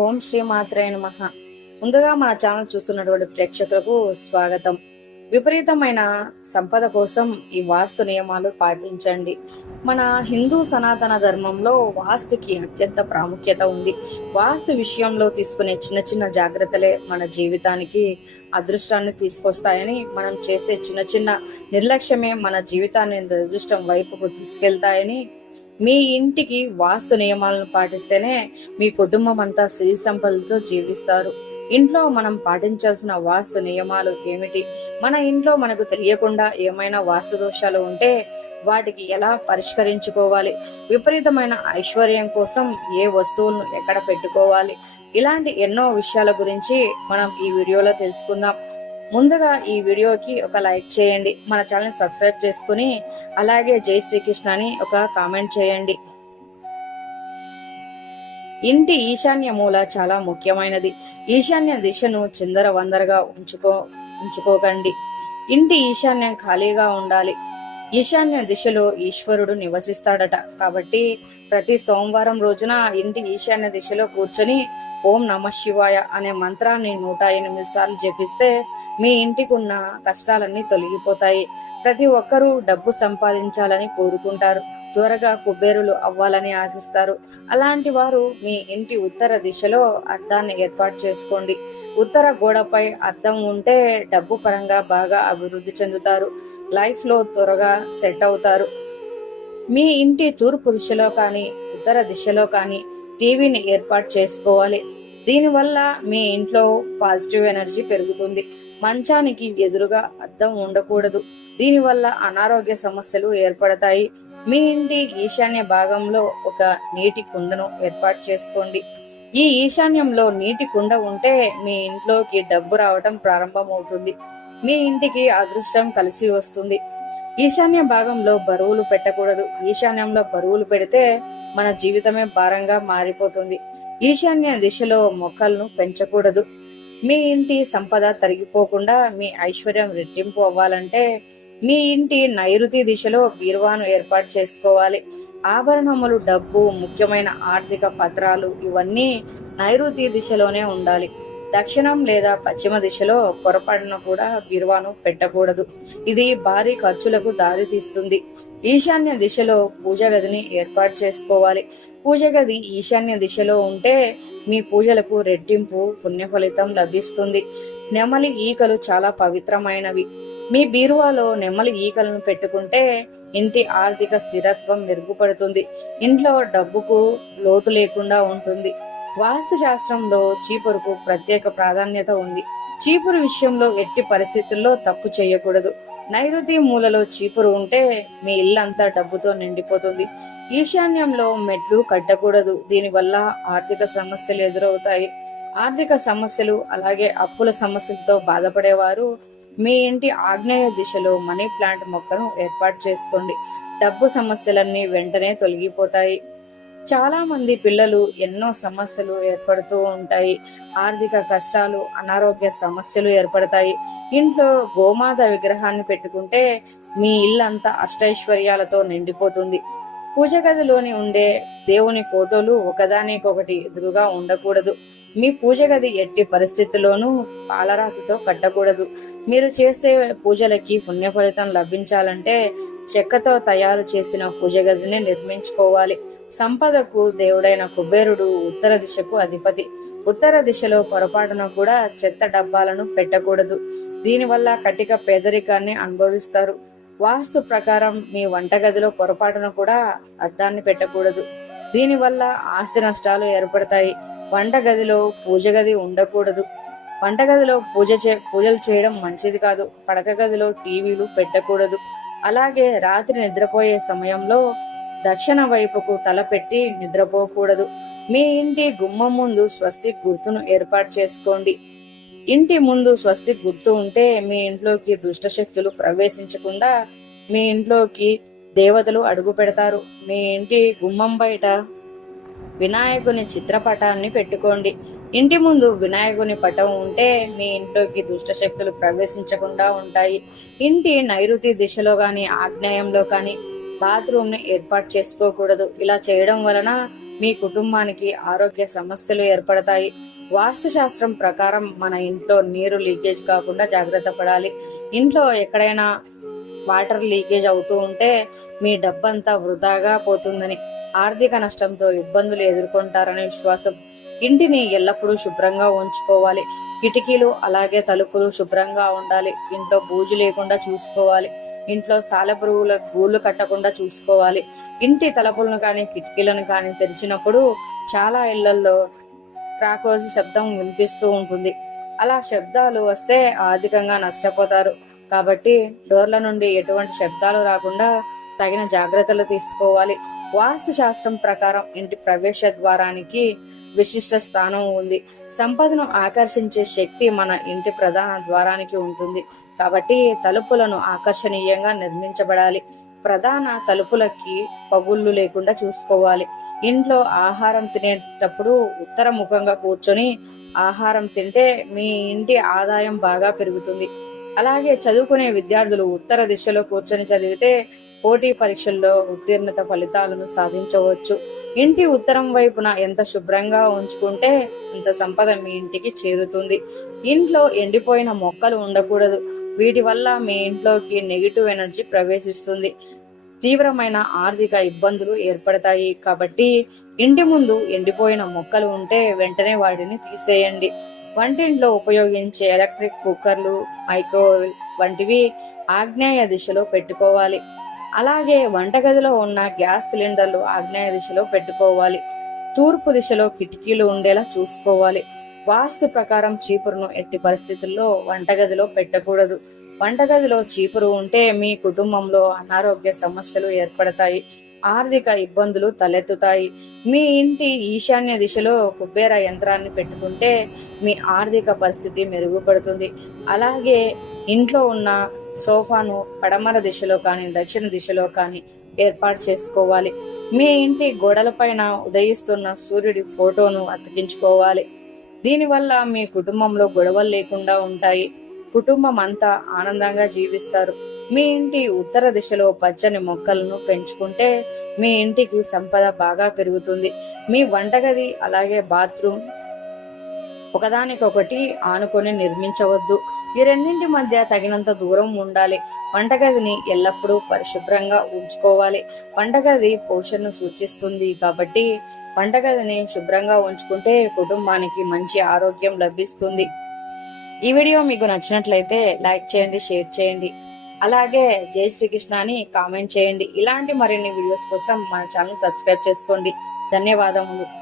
ఓం శ్రీ మాత్రే నమః. ముందుగా మన ఛానల్ చూస్తున్నటువంటి ప్రేక్షకులకు స్వాగతం. విపరీతమైన సంపద కోసం ఈ వాస్తు నియమాలు పాటించండి. మన హిందూ సనాతన ధర్మంలో వాస్తుకి అత్యంత ప్రాముఖ్యత ఉంది. వాస్తు విషయంలో తీసుకునే చిన్న చిన్న జాగ్రత్తలే మన జీవితానికి అదృష్టాన్ని తీసుకొస్తాయని మనం చేసే చిన్న చిన్న నిర్లక్ష్యమే మన జీవితాన్ని అదృష్టం వైపుకు తీసుకెళ్తాయని మీ ఇంటికి వాస్తు నియమాలను పాటిస్తేనే మీ కుటుంబం అంతా సిరి సంపదలతో జీవిస్తారు. ఇంట్లో మనం పాటించాల్సిన వాస్తు నియమాలు ఏమిటి? మన ఇంట్లో మనకు తెలియకుండా ఏమైనా వాస్తు దోషాలు ఉంటే వాటికి ఎలా పరిష్కరించుకోవాలి? విపరీతమైన ఐశ్వర్యం కోసం ఏ వస్తువులను ఎక్కడ పెట్టుకోవాలి? ఇలాంటి ఎన్నో విషయాల గురించి మనం ఈ వీడియోలో తెలుసుకుందాం. ముందుగా ఈ వీడియోకి ఒక లైక్ చేయండి. మన ఛానల్ని సబ్స్క్రైబ్ చేసుకుని అలాగే జై శ్రీకృష్ణ అని ఒక కామెంట్ చేయండి. ఇంటి ఈశాన్య మూల చాలా ముఖ్యమైనది. ఈశాన్య దిశను చిందర వందరగా ఉంచుకో ఉంచుకోకండి. ఇంటి ఈశాన్యం ఖాళీగా ఉండాలి. ఈశాన్య దిశలో ఈశ్వరుడు నివసిస్తాడట. కాబట్టి ప్రతి సోమవారం రోజున ఇంటి ఈశాన్య దిశలో కూర్చొని ఓం నమ శివాయ అనే మంత్రాన్ని నూట ఎనిమిది సార్లు జపిస్తే మీ ఇంటికి ఉన్న కష్టాలన్నీ తొలగిపోతాయి. ప్రతి ఒక్కరూ డబ్బు సంపాదించాలని కోరుకుంటారు. త్వరగా కుబేరులు అవ్వాలని ఆశిస్తారు. అలాంటి వారు మీ ఇంటి ఉత్తర దిశలో అద్దాన్ని ఏర్పాటు చేసుకోండి. ఉత్తర గోడపై అద్దం ఉంటే డబ్బు పరంగా బాగా అభివృద్ధి చెందుతారు. లైఫ్లో త్వరగా సెట్ అవుతారు. మీ ఇంటి తూర్పు దిశలో కానీ ఉత్తర దిశలో కానీ టీవీని ఏర్పాటు చేసుకోవాలి. దీనివల్ల మీ ఇంట్లో పాజిటివ్ ఎనర్జీ పెరుగుతుంది. మంచానికి ఎదురుగా అద్దం ఉండకూడదు. దీనివల్ల అనారోగ్య సమస్యలు ఏర్పడతాయి. మీ ఇంటి ఈశాన్య భాగంలో ఒక నీటి కుండను ఏర్పాటు చేసుకోండి. ఈ ఈశాన్యంలో నీటి కుండ ఉంటే మీ ఇంట్లోకి డబ్బు రావటం ప్రారంభమవుతుంది. మీ ఇంటికి అదృష్టం కలిసి వస్తుంది. ఈశాన్య భాగంలో బరువులు పెట్టకూడదు. ఈశాన్యంలో బరువులు పెడితే మన జీవితమే భారంగా మారిపోతుంది. ఈశాన్య దిశలో మొక్కలను పెంచకూడదు. మీ ఇంటి సంపద తరిగిపోకుండా మీ ఐశ్వర్యం రెట్టింపు అవ్వాలంటే మీ ఇంటి నైరుతి దిశలో బీరువాను ఏర్పాటు చేసుకోవాలి. ఆభరణములు డబ్బు ముఖ్యమైన ఆర్థిక పత్రాలు ఇవన్నీ నైరుతి దిశలోనే ఉండాలి. దక్షిణం లేదా పశ్చిమ దిశలో పొరపాటున కూడా బీరువాను పెట్టకూడదు. ఇది భారీ ఖర్చులకు దారి తీస్తుంది ఈశాన్య దిశలో పూజ గదిని ఏర్పాటు చేసుకోవాలి. పూజ గది ఈశాన్య దిశలో ఉంటే మీ పూజలకు రెట్టింపు పుణ్య ఫలితం లభిస్తుంది. నెమలి ఈకలు చాలా పవిత్రమైనవి. మీ బీరువాలో నెమలి ఈకలను పెట్టుకుంటే ఇంటి ఆర్థిక స్థిరత్వం మెరుగుపడుతుంది. ఇంట్లో డబ్బుకు లోటు లేకుండా ఉంటుంది. వాస్తు శాస్త్రంలో చీపురుకు ప్రత్యేక ప్రాధాన్యత ఉంది. చీపురు విషయంలో ఎట్టి పరిస్థితుల్లో తప్పు చేయకూడదు. నైరుతి మూలలో చీపురు ఉంటే మీ ఇల్లంతా డబ్బుతో నిండిపోతుంది. ఈశాన్యంలో మెట్లు కట్టకూడదు. దీనివల్ల ఆర్థిక సమస్యలు ఎదురవుతాయి. ఆర్థిక సమస్యలు అలాగే అప్పుల సమస్యలతో బాధపడేవారు మీ ఇంటి ఆగ్నేయ దిశలో మనీ ప్లాంట్ మొక్కను ఏర్పాటు చేసుకోండి. డబ్బు సమస్యలన్నీ వెంటనే తొలగిపోతాయి. చాలామంది పిల్లలు ఎన్నో సమస్యలు ఏర్పడుతూ ఉంటాయి. ఆర్థిక కష్టాలు అనారోగ్య సమస్యలు ఏర్పడతాయి. ఇంట్లో గోమాత విగ్రహాన్ని పెట్టుకుంటే మీ ఇల్లంతా అష్టైశ్వర్యాలతో నిండిపోతుంది. పూజ గదిలోని ఉండే దేవుని ఫోటోలు ఒకదానికొకటి ఎదురుగా ఉండకూడదు. మీ పూజ గది ఎట్టి పరిస్థితుల్లోనూ పాలరాతితో కట్టకూడదు. మీరు చేసే పూజలకి పుణ్య ఫలితం లభించాలంటే చెక్కతో తయారు చేసిన పూజ గదిని నిర్మించుకోవాలి. సంపదకు దేవుడైన కుబేరుడు ఉత్తర దిశకు అధిపతి. ఉత్తర దిశలో పొరపాటున కూడా చెత్త డబ్బాలను పెట్టకూడదు. దీనివల్ల కటిక పేదరికాన్ని అనుభవిస్తారు. వాస్తు ప్రకారం మీ వంటగదిలో పొరపాటున కూడా అద్దాన్ని పెట్టకూడదు. దీనివల్ల ఆస్తి నష్టాలు ఏర్పడతాయి. వంటగదిలో పూజ గది ఉండకూడదు. వంటగదిలో పూజ చే పూజలు చేయడం మంచిది కాదు. పడక గదిలో టీవీలు పెట్టకూడదు. అలాగే రాత్రి నిద్రపోయే సమయంలో దక్షిణ వైపుకు తలపెట్టి నిద్రపోకూడదు. మీ ఇంటి గుమ్మం ముందు స్వస్తిక్ గుర్తును ఏర్పాటు చేసుకోండి. ఇంటి ముందు స్వస్తి గుర్తు ఉంటే మీ ఇంట్లోకి దుష్ట శక్తులు ప్రవేశించకుండా మీ ఇంట్లోకి దేవతలు అడుగు పెడతారు. మీ ఇంటి గుమ్మం బయట వినాయకుని చిత్రపటాన్ని పెట్టుకోండి. ఇంటి ముందు వినాయకుని పటం ఉంటే మీ ఇంట్లోకి దుష్ట శక్తులు ప్రవేశించకుండా ఉంటాయి. ఇంటి నైరుతి దిశలో కానీ ఆగ్నేయంలో కానీ బాత్రూమ్ని ఏర్పాటు చేసుకోకూడదు. ఇలా చేయడం వలన మీ కుటుంబానికి ఆరోగ్య సమస్యలు ఏర్పడతాయి. వాస్తుశాస్త్రం ప్రకారం మన ఇంట్లో నీరు లీకేజ్ కాకుండా జాగ్రత్త పడాలి. ఇంట్లో ఎక్కడైనా వాటర్ లీకేజ్ అవుతూ ఉంటే మీ డబ్బంతా వృధాగా పోతుందని ఆర్థిక నష్టంతో ఇబ్బందులు ఎదుర్కొంటారనే విశ్వాసం. ఇంటిని ఎల్లప్పుడూ శుభ్రంగా ఉంచుకోవాలి. కిటికీలు అలాగే తలుపులు శుభ్రంగా ఉండాలి. ఇంట్లో బూజు లేకుండా చూసుకోవాలి. ఇంట్లో సాలెపురుగుల గూళ్ళు కట్టకుండా చూసుకోవాలి. ఇంటి తలుపులను కానీ కిటికీలను కానీ తెరిచినప్పుడు చాలా ఇళ్ళలో క్రాక్రోజ్ శబ్దం వినిపిస్తూ ఉంటుంది. అలా శబ్దాలు వస్తే ఆర్థికంగా నష్టపోతారు. కాబట్టి డోర్ల నుండి ఎటువంటి శబ్దాలు రాకుండా తగిన జాగ్రత్తలు తీసుకోవాలి. వాస్తు శాస్త్రం ప్రకారం ఇంటి ప్రవేశ ద్వారానికి విశిష్ట స్థానం ఉంది. సంపదను ఆకర్షించే శక్తి మన ఇంటి ప్రధాన ద్వారానికి ఉంటుంది. కాబట్టి తలుపులను ఆకర్షణీయంగా నిర్మించబడాలి. ప్రధాన తలుపులకి పగుళ్ళు లేకుండా చూసుకోవాలి. ఇంట్లో ఆహారం తినేటప్పుడు ఉత్తర ముఖంగా కూర్చొని ఆహారం తింటే మీ ఇంటి ఆదాయం బాగా పెరుగుతుంది. అలాగే చదువుకునే విద్యార్థులు ఉత్తర దిశలో కూర్చొని చదివితే పోటీ పరీక్షల్లో ఉత్తీర్ణత ఫలితాలను సాధించవచ్చు. ఇంటి ఉత్తరం వైపున ఎంత శుభ్రంగా ఉంచుకుంటే అంత సంపద మీ ఇంటికి చేరుతుంది. ఇంట్లో ఎండిపోయిన మొక్కలు ఉండకూడదు. వీటి వల్ల మీ ఇంట్లోకి నెగిటివ్ ఎనర్జీ ప్రవేశిస్తుంది. తీవ్రమైన ఆర్థిక ఇబ్బందులు ఏర్పడతాయి. కాబట్టి ఇంటి ముందు ఎండిపోయిన మొక్కలు ఉంటే వెంటనే వాటిని తీసేయండి. వంటింట్లో ఉపయోగించే ఎలక్ట్రిక్ కుక్కర్లు మైక్రోవేవ్ వంటివి ఆగ్నేయ దిశలో పెట్టుకోవాలి. అలాగే వంటగదిలో ఉన్న గ్యాస్ సిలిండర్లు ఆగ్నేయ దిశలో పెట్టుకోవాలి. తూర్పు దిశలో కిటికీలు ఉండేలా చూసుకోవాలి. వాస్తు ప్రకారం చీపురును ఎట్టి పరిస్థితుల్లో వంటగదిలో పెట్టకూడదు. వంటగదిలో చీపురు ఉంటే మీ కుటుంబంలో అనారోగ్య సమస్యలు ఏర్పడతాయి. ఆర్థిక ఇబ్బందులు తలెత్తుతాయి. మీ ఇంటి ఈశాన్య దిశలో కుబేర యంత్రాన్ని పెట్టుకుంటే మీ ఆర్థిక పరిస్థితి మెరుగుపడుతుంది. అలాగే ఇంట్లో ఉన్న సోఫాను పడమర దిశలో కానీ దక్షిణ దిశలో కానీ ఏర్పాటు చేసుకోవాలి. మీ ఇంటి గోడలపైన ఉదయిస్తున్న సూర్యుడి ఫోటోను అతికించుకోవాలి. దీనివల్ల మీ కుటుంబంలో గొడవలు లేకుండా ఉంటాయి. కుటుంబం అంతా ఆనందంగా జీవిస్తారు. మీ ఇంటి ఉత్తర దిశలో పచ్చని మొక్కలను పెంచుకుంటే మీ ఇంటికి సంపద బాగా పెరుగుతుంది. మీ వంటగది అలాగే బాత్రూమ్ ఒకదానికొకటి ఆనుకొని నిర్మించవద్దు. ఈ రెండింటి మధ్య తగినంత దూరం ఉండాలి. వంటగదిని ఎల్లప్పుడూ పరిశుభ్రంగా ఉంచుకోవాలి. వంటగది పోషణను సూచిస్తుంది కాబట్టి వంటగదిని శుభ్రంగా ఉంచుకుంటే కుటుంబానికి మంచి ఆరోగ్యం లభిస్తుంది. ఈ వీడియో మీకు నచ్చినట్లయితే లైక్ చేయండి షేర్ చేయండి. అలాగే జై శ్రీకృష్ణ అని కామెంట్ చేయండి. ఇలాంటి మరిన్ని వీడియోస్ కోసం మన ఛానల్ సబ్స్క్రైబ్ చేసుకోండి. ధన్యవాదములు.